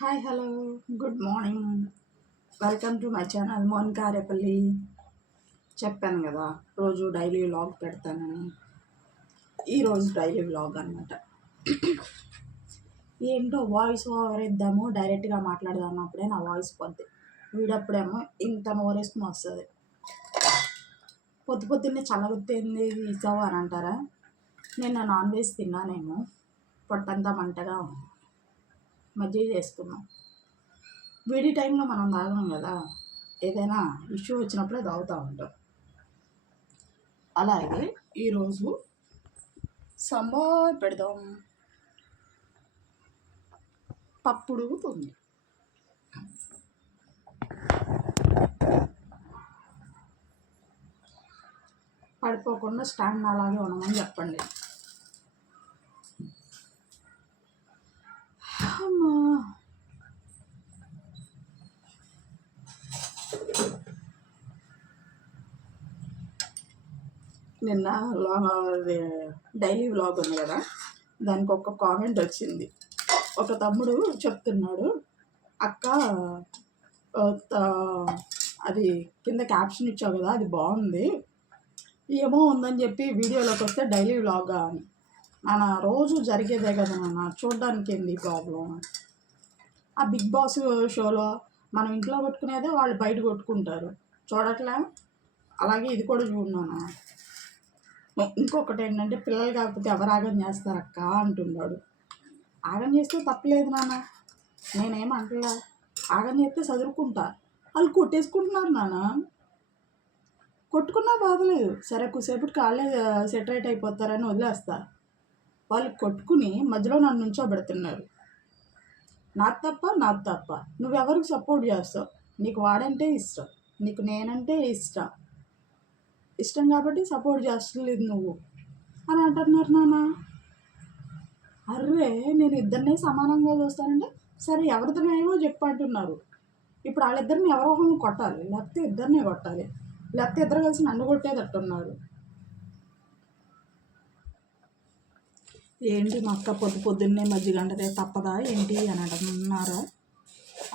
Hi hello good morning. Welcome to my channel Monica Repalli. చెప్పాను కదా రోజు డైలీ వ్లాగ్ పెడతానని. ఈరోజు డైలీ వ్లాగ్ అనమాట. ఏంటో వాయిస్ ఓవర్ ఇద్దాము, డైరెక్ట్గా మాట్లాడదాం అప్పుడే నా వాయిస్ పొద్దు. వీడప్పుడేమో ఇంత నోరేసుకుని వస్తుంది. పొద్దున్నే చల్లగొత్తేంది ఇస్తావు అని అంటారా? నేను నాన్ వెజ్ తిన్నానేమో, పొట్టంతా మంటగా ఉంది. మజ్జిగ చేసుకున్నాం. వేడి టైంలో మనం తాగం కదా, ఏదైనా ఇష్యూ వచ్చినప్పుడే తాగుతూ ఉంటాం. అలాగే ఈరోజు సాంబార్ పెడదాం. పప్పు ఉడుకుతుంది. పడిపోకుండా స్టాండ్ అలాగే ఉండమని చెప్పండి. అమ్మా, నిన్న డైలీ వ్లాగ్ ఉంది కదా, దానికి ఒక కామెంట్ వచ్చింది. ఒక తమ్ముడు చెప్తున్నాడు, అక్క అది కింద క్యాప్షన్ ఇచ్చావు కదా, అది బాగుంది, ఏమో ఉందని చెప్పి వీడియోలోకి వస్తే డైలీ వ్లాగా అని. నాన్న రోజు జరిగేదే కదా నాన్న, చూడడానికి ఏంది ప్రాబ్లం? ఆ బిగ్ బాస్ షోలో మనం ఇంట్లో కొట్టుకునేదే వాళ్ళు బయట కొట్టుకుంటారు, చూడట్లే? అలాగే ఇది కూడా చూడన్నాను. ఇంకొకటి ఏంటంటే, పిల్లలు కాకపోతే ఎవరు ఆగం చేస్తారు అక్క అంటున్నాడు. ఆగం చేస్తే తప్పలేదు నాన్న, నేనేమంటలా. ఆగం చేస్తే చదువుకుంటా, వాళ్ళు కొట్టేసుకుంటున్నారు నాన్న. కొట్టుకున్నా బాధలేదు, సరే కొద్దిసేపటి కాళ్ళే సెటరేట్ అయిపోతారని వదిలేస్తా. వాళ్ళు కొట్టుకుని మధ్యలో నన్ను నుంచోబెడుతున్నారు. నాది తప్ప. నువ్వెవరికి సపోర్ట్ చేస్తావు? నీకు వాడంటే ఇష్టం, నీకు నేనంటే ఇష్టం కాబట్టి సపోర్ట్ చేస్తలేదు నువ్వు అని అంటున్నారు నాన్న. అర్రే, నేను ఇద్దరిని సమానంగా చూస్తానంటే సరే, ఎవరితోనేమో చెప్పంటున్నారు. ఇప్పుడు వాళ్ళిద్దరిని ఎవరో ఒకరిని కొట్టాలి, లేకపోతే ఇద్దరినే కొట్టాలి, లేకపోతే ఇద్దరు కలిసి నన్ను కొట్టేటట్టున్నారు. ఏంటి మా అక్క పొద్దున్నే మజ్జిగంటదే తప్పదా ఏంటి అని అంటున్నారా?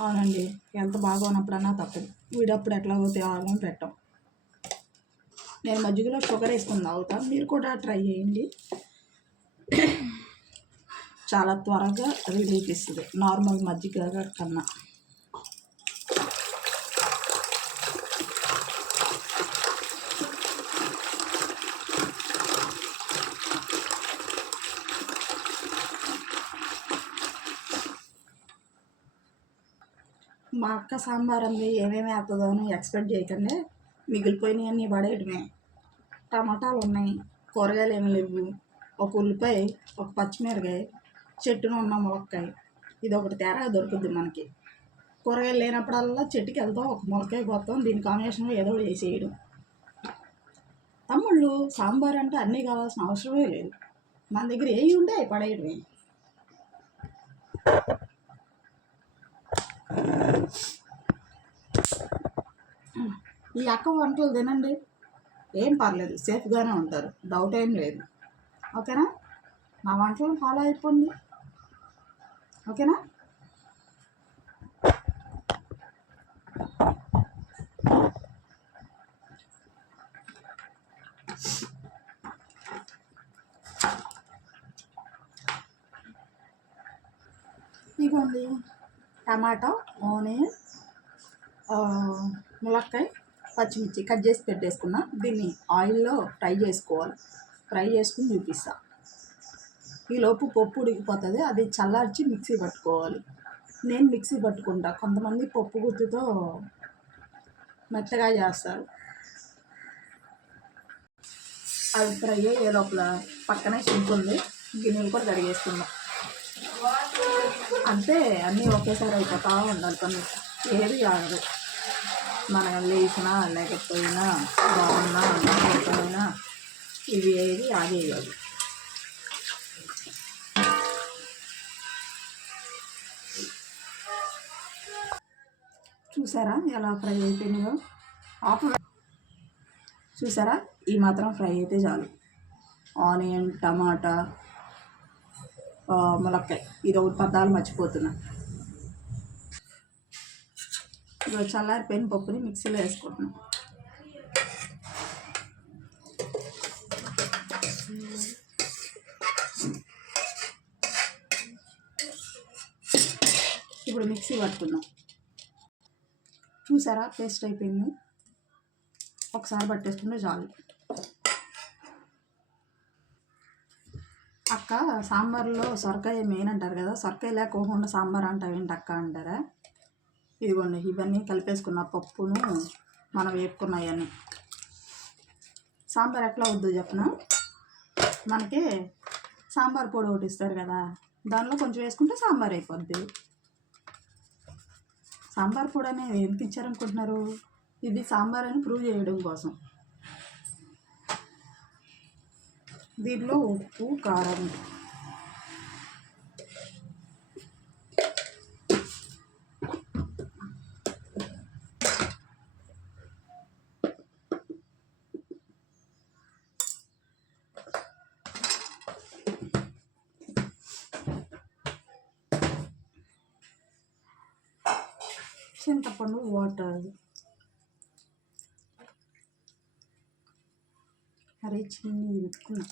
అవునండి, ఎంత బాగా ఉన్నప్పుడన్నా తప్పదు. వీడప్పుడు ఎట్లా పోతే ఆగం పెట్టాం. నేను మజ్జిగలో షుగర్ వేసుకుని తాగుతాను, మీరు కూడా ట్రై చేయండి. చాలా త్వరగా రిలీఫ్ ఇస్తుంది నార్మల్ మజ్జిగ కన్నా. మా అక్క సాంబార్ అంది, ఏమేమి వేస్తుందో అని ఎక్స్పెక్ట్ చేయకండి. మిగిలిపోయినాయి అన్నీ పడేయటమే. టమాటాలు ఉన్నాయి, కూరగాయలు ఏమి లేవు, ఒక ఉల్లిపాయ, ఒక పచ్చిమిరకాయ, చెట్టున ఉన్న ములక్కాయ, ఇది ఒకటి తేడా దొరుకుద్ది మనకి. కూరగాయలు లేనప్పుడల్లా చెట్టుకి వెళ్తాం, ఒక ములక్కాయ పోతాం, దీని కాంబినేషన్లో ఏదో వేసేయడం. తమ్ముళ్ళు సాంబార్ అంటే అన్నీ కావాల్సిన అవసరమే లేదు, మన దగ్గర ఏవి ఉంటే అవి పడేయడమే. ఈ అక్క వంటలు తినండి, ఏం పర్లేదు, సేఫ్గానే ఉంటారు, డౌట్ ఏం లేదు. ఓకేనా? నా వంటలను ఫాలో అయిపోండి, ఓకేనా? ఇదిగోండి, టమాటా, ఆనియన్, ములక్కాయ, పచ్చిమిర్చి కట్ చేసి పెట్టేసుకున్నా. దీన్ని ఆయిల్లో ఫ్రై చేసుకోవాలి. ఫ్రై చేసుకుని చూపిస్తా. ఈలోపు పప్పు ఉడికిపోతుంది, అది చల్లార్చి మిక్సీ పట్టుకోవాలి. నేను మిక్సీ పట్టుకుంటా, కొంతమంది పప్పు గుత్తితో మెత్తగా చేస్తారు. అది ఫ్రై అయ్యే లోపల పక్కనే సింక్ ఉంది, గిన్నెలు కూడా కడిగేసుకుందాం. అంతే, అన్నీ ఒకేసారి అయిపోతా ఉండాలి పని, ఏది ఆగదు. మనం లేచినా లేకపోయినా, బాగున్నా లేకపోయినా, ఇవి ఏది ఆగేయదు. చూసారా ఎలా ఫ్రై అయిపోయినాయో? చూసారా, ఈ మాత్రం ఫ్రై అయితే చాలు. ఆనియన్, టమాటా, ములక్కాయ, ఇది ఒకటి పదాలు మర్చిపోతున్నా. ఇప్పుడు చల్లారిపోయిన పప్పుని మిక్సీలో వేసుకుంటున్నాం. ఇప్పుడు మిక్సీ పట్టుకుందాం. చూసారా పేస్ట్ అయిపోయింది. ఒకసారి పట్టేసుకుంటే చాలు. అక్క సాంబార్లో సొరకాయ మెయిన్ అంటారు కదా, సొరకాయ లేకోకుండా సాంబార్ అంటావు ఏంటి అక్క అంటారా? ఇదిగోండి ఇవన్నీ కలిపేసుకున్న పప్పును మనం వేపుకున్నాయని. సాంబార్ ఎట్లా వద్దు చెప్పిన, మనకి సాంబార్ పొడి ఒకటి ఇస్తారు కదా, దానిలో కొంచెం వేసుకుంటే సాంబార్ అయిపోద్ది. సాంబార్ పొడి అనేది ఎందుకు ఇచ్చారనుకుంటున్నారు? ఇది సాంబార్ అని ప్రూవ్ చేయడం కోసం. దీనిలో ఉప్పు, కారం, చింతపండు, వాటర్. అరే చిన్ని పెట్టుకున్నా.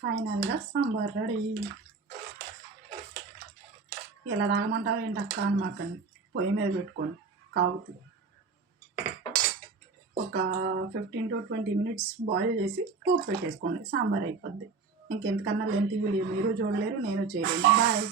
ఫైనల్గా సాంబార్ రెడీ. ఇలా తాగమంటావు ఏంటి అక్క అని మాకండి. పొయ్యి మీద పెట్టుకొని కాగుతుంది. ఒక 15 to 20 minutes బాయిల్ చేసి పోపు పెట్టేసుకోండి, సాంబార్ అయిపోద్ది. ఇంకెంతకన్నా లెంత్ వీడియో మీరు చూడలేరు, నేను చేయలేను. బాయ్.